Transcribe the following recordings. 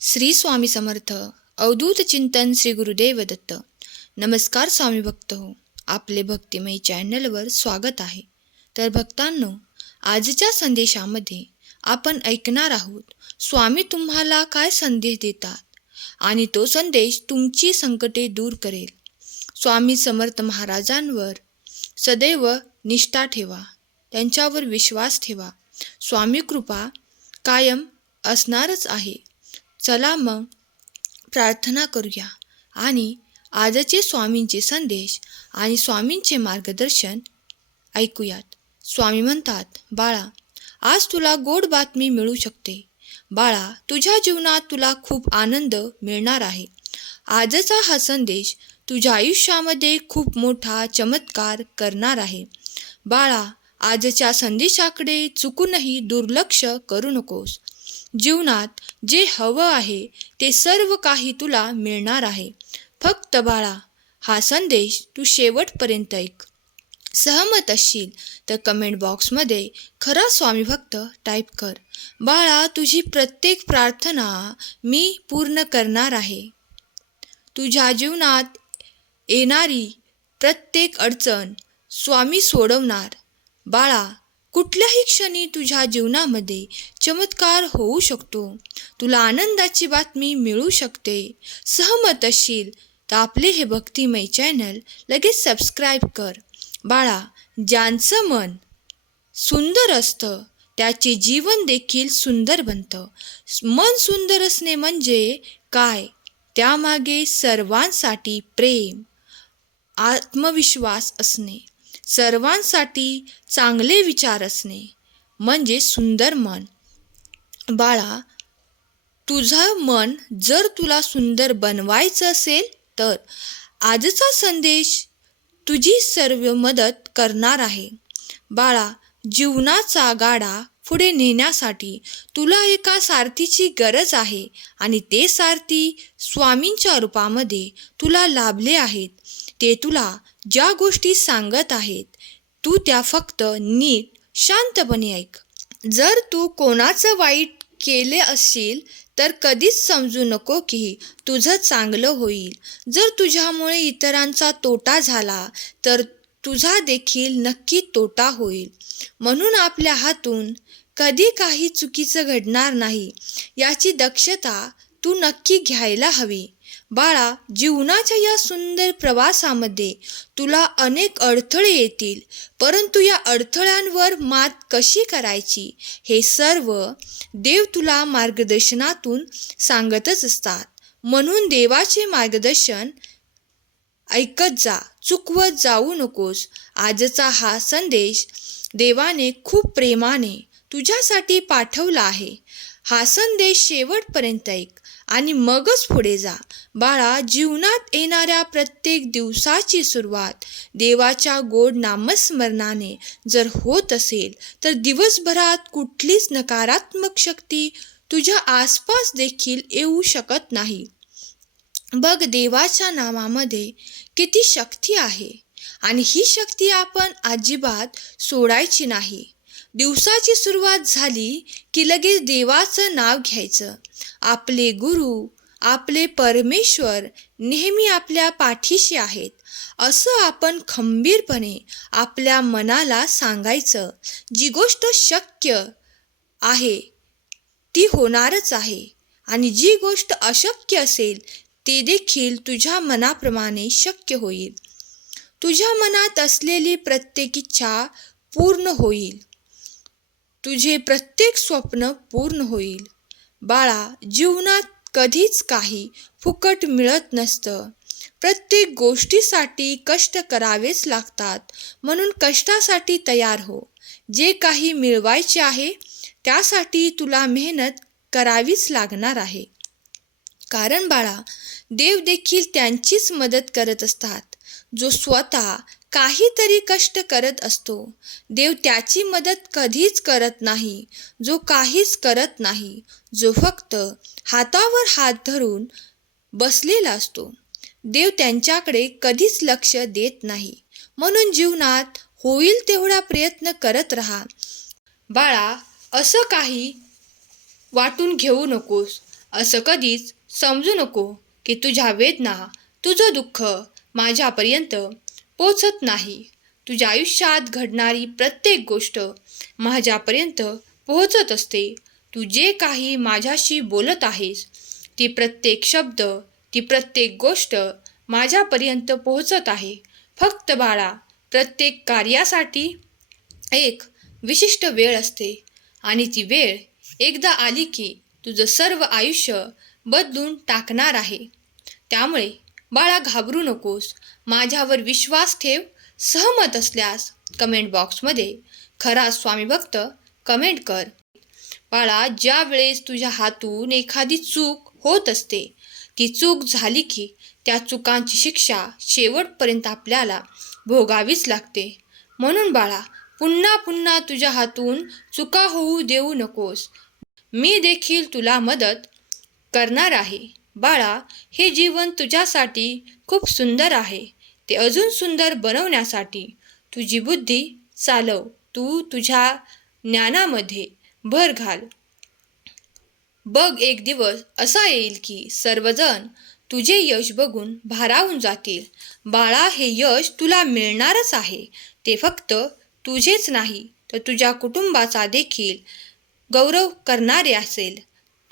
श्री स्वामी समर्थ अवधूत चिंतन श्री गुरुदेव दत्त नमस्कार स्वामी भक्त हो. आपले भक्तिमय चॅनलवर स्वागत आहे. तर भक्तांनो आजच्या संदेशामध्ये आपण ऐकणार आहोत स्वामी तुम्हाला काय संदेश देतात? आणि तो संदेश तुमची संकटे दूर करेल. स्वामी समर्थ महाराजांवर सदैव निष्ठा ठेवा. त्यांच्यावर विश्वास ठेवा. स्वामी कृपा कायम असणारच आहे. चला मग. प्रार्थना करूया. आणि आजचे स्वामींचे संदेश आणि स्वामींचे मार्गदर्शन ऐकूयात. स्वामी म्हणतात बाळा आज तुला गोड बातमी मिळू शकते. बाळा तुझ्या जीवनात तुला खूप आनंद मिळणार आहे. आजचा हा संदेश तुझ्या आयुष्यामध्ये खूप मोठा चमत्कार करणार आहे. बाळा आजच्या संदेशाकडे चुकूनही दुर्लक्ष करू नकोस. जीवनात जे हवं आहे ते सर्व काही तुला मिळणार आहे. फक्त बाळा हा संदेश तू शेवटपर्यंत ऐक. सहमत असशील तर कमेंट बॉक्समध्ये खरा स्वामी भक्त टाईप कर. बाळा तुझी प्रत्येक प्रार्थना मी पूर्ण करणार आहे. तुझ्या जीवनात येणारी प्रत्येक अडचण स्वामी सोडवणार. बाळा कुठल्याही क्षणी तुझ्या जीवनामध्ये चमत्कार होऊ शकतो. तुला आनंदाची बातमी मिळू शकते. सहमत असशील तर आपले हे भक्तिमय चॅनल लगेच सबस्क्राईब कर. बाळा ज्यांचं मन सुंदर असतं त्याचे जीवन देखील सुंदर बनतं. मन सुंदर असणे म्हणजे काय? त्यामागे सर्वांसाठी प्रेम आत्मविश्वास असणे. सर्वांसाठी चांगले विचार असणे म्हणजे सुंदर मन. बाळा तुझं मन जर तुला सुंदर बनवायचं असेल तर आजचा संदेश तुझी सर्व मदत करणार आहे. बाळा जीवनाचा गाडा पुढे नेण्यासाठी तुला एका सारथीची गरज आहे आणि ते सारथी स्वामींच्या रूपामध्ये तुला लाभले आहेत. ते तुला ज्या गोष्टी सांगत आहेत तू त्या फक्त नीट शांतपणे ऐक. जर तू कोणाचं वाईट केले असशील तर कधीच समजू नको की तुझं चांगलं होईल. जर तुझ्यामुळे इतरांचा तोटा झाला तर तुझा देखील नक्की तोटा होईल. म्हणून आपल्या हातून कधी काही चुकीचं घडणार नाही याची दक्षता तू नक्की घ्यायला हवी. बाळा जीवनाच्या या सुंदर प्रवासामध्ये तुला अनेक अडथळे येतील. परंतु या अडथळ्यांवर मात कशी करायची? हे सर्व देव तुला मार्गदर्शनातून सांगतच असतात. म्हणून देवाचे मार्गदर्शन ऐकत जा. चुकवत जाऊ नकोस. आजचा हा संदेश देवाने खूप प्रेमाने तुझ्यासाठी पाठवला आहे. हा संदेश शेवटपर्यंत ऐक. आणि मगच पुढे जा. बाळा जीवनात येणाऱ्या प्रत्येक दिवसाची सुरुवात देवाच्या गोड नामस्मरणाने जर होत असेल तर दिवसभरात कुठलीच नकारात्मक शक्ती तुझ्या आसपास देखील येऊ शकत नाही. बघ देवाच्या नावामध्ये किती शक्ती आहे आणि ही शक्ती आपण अजिबात सोडायची नाही. दिवसाची सुरुवात झाली की लगेच देवाचं नाव घ्यायचं. आपले गुरु आपले परमेश्वर नेहमी आपल्या पाठीशी आहेत. असं आपण खंबीरपणे आपल्या मनाला सांगायचं जी गोष्ट शक्य आहे ती होणारच आहे. आणि जी गोष्ट अशक्य असेल ते देखील तुझ्या मनाप्रमाणे शक्य होईल. तुझ्या मनात असलेली प्रत्येक इच्छा पूर्ण होईल. तुझे प्रत्येक स्वप्न पूर्ण होईल. बाळा जीवनात कधीच काही फुकट मिळत नसतं. प्रत्येक गोष्टीसाठी कष्ट करावेच लागतात. म्हणून कष्टासाठी तयार हो. जे काही मिळवायचे आहे त्यासाठी तुला मेहनत करावीच लागणार आहे. कारण बाळा देव देखील त्यांचीच मदत करत असतात. जो स्वतः काहीतरी कष्ट करत असतो. देव त्याची मदत कधीच करत नाही जो काहीच करत नाही जो फक्त हातावर हात धरून बसलेला असतो. देव त्यांच्याकडे कधीच लक्ष देत नाही. म्हणून जीवनात होईल तेवढा प्रयत्न करत राहा. बाळा असं काही वाटून घेऊ नकोस. असं कधीच समजू नको की तुझ्या वेदना तुझं दुःख माझ्यापर्यंत पोचत नाही. तुझ्या आयुष्यात घडणारी प्रत्येक गोष्ट माझ्यापर्यंत पोहोचत असते. तू जे काही माझ्याशी बोलत आहेस ती प्रत्येक शब्द ती प्रत्येक गोष्ट माझ्यापर्यंत पोहोचत आहे. फक्त बाळा प्रत्येक कार्यासाठी एक विशिष्ट वेळ असते आणि ती वेळ एकदा आली की तुझं सर्व आयुष्य बदलून टाकणार आहे. त्यामुळे बाळा घाबरू नकोस. माझ्यावर विश्वास ठेव. सहमत असल्यास कमेंट बॉक्समध्ये खरा स्वामी भक्त कमेंट कर. बाळा ज्या वेळेस तुझ्या हातून एखादी चूक होत असते ती चूक झाली की त्या चुकांची शिक्षा शेवटपर्यंत आपल्याला भोगावीच लागते. म्हणून बाळा पुन्हा पुन्हा तुझ्या हातून चुका होऊ देऊ नकोस. मी देखील तुला मदत करणार आहे. बाळा हे जीवन तुझ्यासाठी खूप सुंदर आहे. ते अजून सुंदर बनवण्यासाठी तुझी बुद्धी चालव. तू तुझ्या ज्ञानामध्ये भर घाल. बघ एक दिवस असा येईल की सर्वजण तुझे यश बघून भारावून जातील. बाळा हे यश तुला मिळणारच आहे. ते फक्त तुझेच नाही तर तुझ्या कुटुंबाचा देखील गौरव करणारे असेल.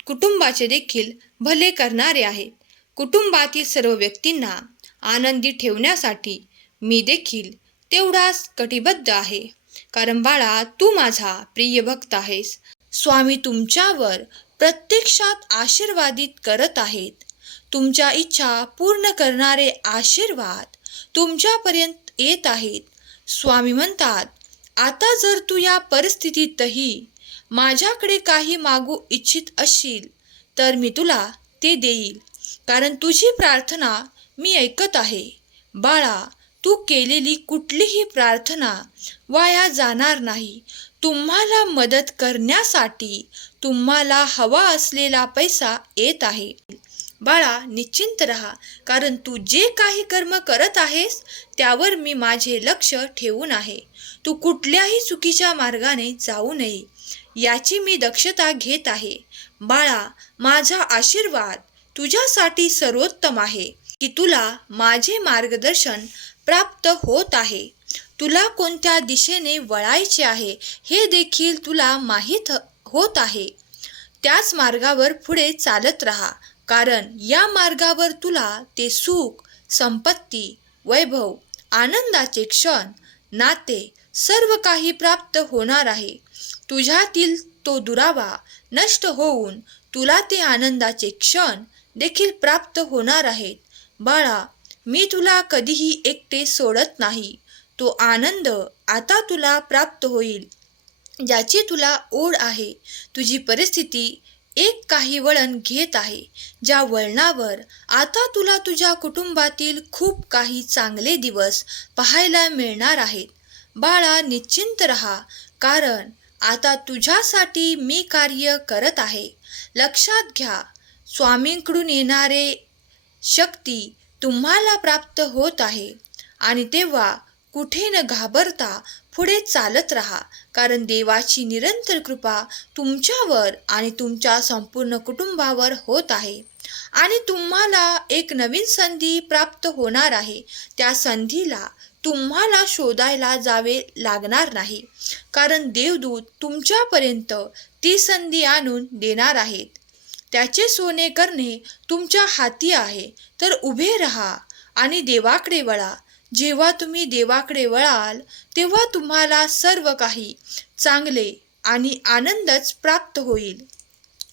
कुटुंबाचे देखील भले करणारे आहेत कुटुंबातील सर्व व्यक्तींना आनंदी ठेवण्यासाठी मी देखील तेवढाच कटिबद्ध आहे. कारण बाळा तू माझा प्रिय भक्त आहेस. स्वामी तुमच्यावर प्रत्यक्षात आशीर्वादित करत आहेत. तुमच्या इच्छा पूर्ण करणारे आशीर्वाद तुमच्यापर्यंत येत आहेत. स्वामी म्हणतात आता जर तू या परिस्थितीतही माझ्याकडे काही मागू इच्छित असशील तर मी तुला ते देईल. कारण तुझी प्रार्थना मी ऐकत आहे. बाळा तू केलेली कुठलीही प्रार्थना वाया जाणार नाही. तुम्हाला मदत करण्यासाठी तुम्हाला हवा असलेला पैसा येत आहे. बाळा निश्चिंत रहा कारण तू जे काही कर्म करत आहेस त्यावर मी माझे लक्ष ठेवून आहे. तू कुठल्याही चुकीच्या मार्गाने जाऊ नये. याची मी दक्षता घेत आहे. बाळा माझा आशीर्वाद तुझ्यासाठी सर्वोत्तम आहे की तुला माझे मार्गदर्शन प्राप्त होत आहे. तुला कोणत्या दिशेने वळायचे आहे हे देखील तुला माहीत होत आहे. त्याच मार्गावर पुढे चालत राहा कारण या मार्गावर तुला ते सुख संपत्ती वैभव आनंदाचे क्षण नाते सर्व काही प्राप्त होणार आहे. तुझ्यातील तो दुरावा नष्ट होऊन तुला ते आनंदाचे क्षण देखील प्राप्त होणार आहेत. बाळा मी तुला कधीही एकटे सोडत नाही. तो आनंद आता तुला प्राप्त होईल ज्याची तुला ओढ आहे. तुझी परिस्थिती एक काही वळण घेत आहे ज्या वळणावर आता तुला तुझ्या कुटुंबातील खूप काही चांगले दिवस पाहायला मिळणार आहेत. बाळा निश्चिंत रहा कारण आता तुझ्यासाठी मी कार्य करत आहे. लक्षात घ्या स्वामींकडून येणारे शक्ती तुम्हाला प्राप्त होत आहे आणि तेव्हा कुठे न घाबरता पुढे चालत राहा कारण देवाची निरंतर कृपा तुमच्यावर आणि तुमच्या संपूर्ण कुटुंबावर होत आहे. आणि तुम्हाला एक नवीन संधी प्राप्त होणार आहे. त्या संधीला तुम्हाला शोधायला जावे लागणार नाही. कारण देवदूत तुमच्यापर्यंत ती संधी आणून देणार आहेत. त्याचे सोने करणे तुमच्या हाती आहे. तर उभे राहा आणि देवाकडे वळा. जेव्हा तुम्ही देवाकडे वळाल तेव्हा तुम्हाला सर्व काही चांगले आणि आनंदच प्राप्त होईल.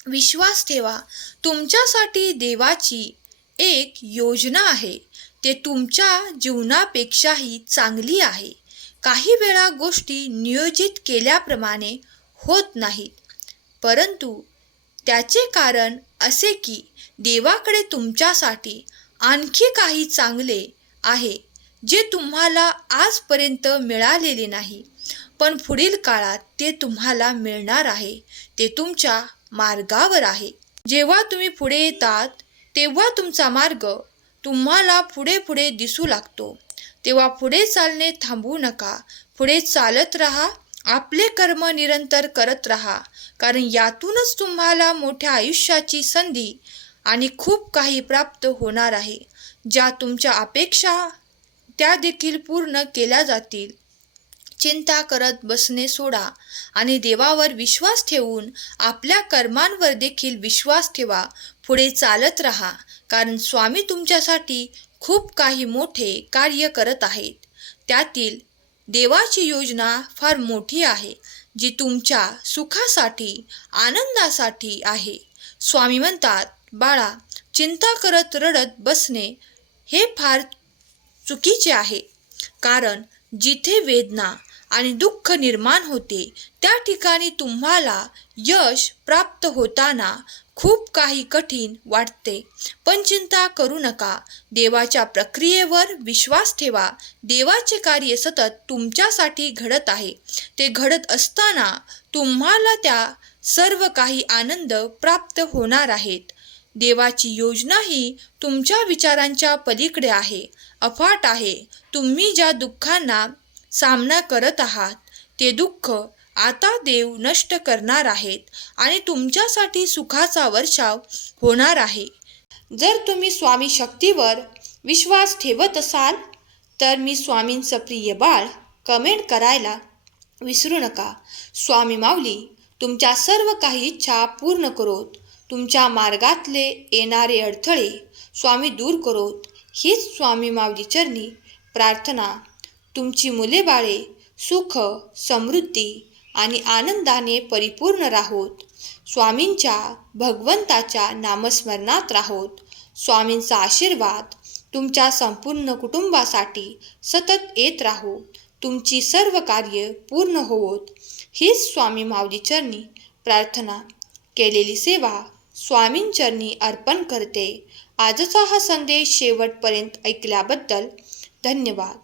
विश्वास ठेवा. तुमच्यासाठी देवाची एक योजना आहे. ते तुमच्या जीवनापेक्षाही चांगली आहे. काही वेळा गोष्टी नियोजित केल्याप्रमाणे होत नाहीत. परंतु त्याचे कारण असे की देवाकडे तुमच्यासाठी आणखी काही चांगले आहे जे तुम्हाला आजपर्यंत मिळालेले नाही. पण पुढील काळात ते तुम्हाला मिळणार आहे. ते तुमच्या मार्गावर आहे. जेव्हा तुम्ही पुढे येतात तेव्हा तुमचा मार्ग तुम्हाला पुढे पुढे दिसू लागतो. तेव्हा पुढे चालणे थांबवू नका. पुढे चालत राहा. आपले कर्म निरंतर करत राहा. कारण यातूनच तुम्हाला मोठ्या आयुष्याची संधी आणि खूप काही प्राप्त होणार आहे. ज्या तुमच्या अपेक्षा त्या देखील पूर्ण केल्या जातील. चिंता करत बसणे सोडा आणि देवावर विश्वास ठेवून आपल्या कर्मांवर देखील विश्वास ठेवा. पुढे चालत राहा कारण स्वामी तुमच्यासाठी खूप काही मोठे कार्य करत आहेत. त्यातील देवाची योजना फार मोठी आहे जी तुमच्या सुखासाठी आनंदासाठी आहे. स्वामी म्हणतात बाळा चिंता करत रडत बसणे हे फार चुकीचे आहे कारण जिथे वेदना आणि दुःख निर्माण होते. त्या ठिकाणी तुम्हाला यश प्राप्त होताना खूप काही कठीण वाटते. पण चिंता करू नका. देवाच्या प्रक्रियेवर विश्वास ठेवा. देवाचे कार्य सतत तुमच्यासाठी घडत आहे. ते घडत असताना तुम्हाला त्या सर्व काही आनंद प्राप्त होणार आहेत. देवाची योजना ही तुमच्या विचारांच्या पलीकडे आहे. अफाट आहे. तुम्ही ज्या दुःखांना सामना करत आहात. ते दुःख आता देव नष्ट करणार आहेत आणि तुमच्यासाठी सुखाचा वर्षाव होणार आहे. जर तुम्ही स्वामी शक्तीवर विश्वास ठेवत असाल तर मी स्वामींचं प्रिय बाळ कमेंट करायला विसरू नका. स्वामी माऊली तुमच्या सर्व काही इच्छा पूर्ण करोत. तुमच्या मार्गातले येणारे अडथळे स्वामी दूर करोत. हीच स्वामी माऊली चरणी प्रार्थना. तुमची मुले बाळे सुख समृद्धी आणि आनंदाने परिपूर्ण राहोत. स्वामींच्या भगवंताच्या नामस्मरणात राहोत. स्वामींचा आशीर्वाद तुमच्या संपूर्ण कुटुंबासाठी सतत येत राहो. तुमची सर्व कार्य पूर्ण होवोत. हीच स्वामी माऊली चरणी प्रार्थना. केलेली सेवा स्वामींचरणी अर्पण करते. आजचा हा संदेश शेवटपर्यंत ऐकल्याबद्दल धन्यवाद.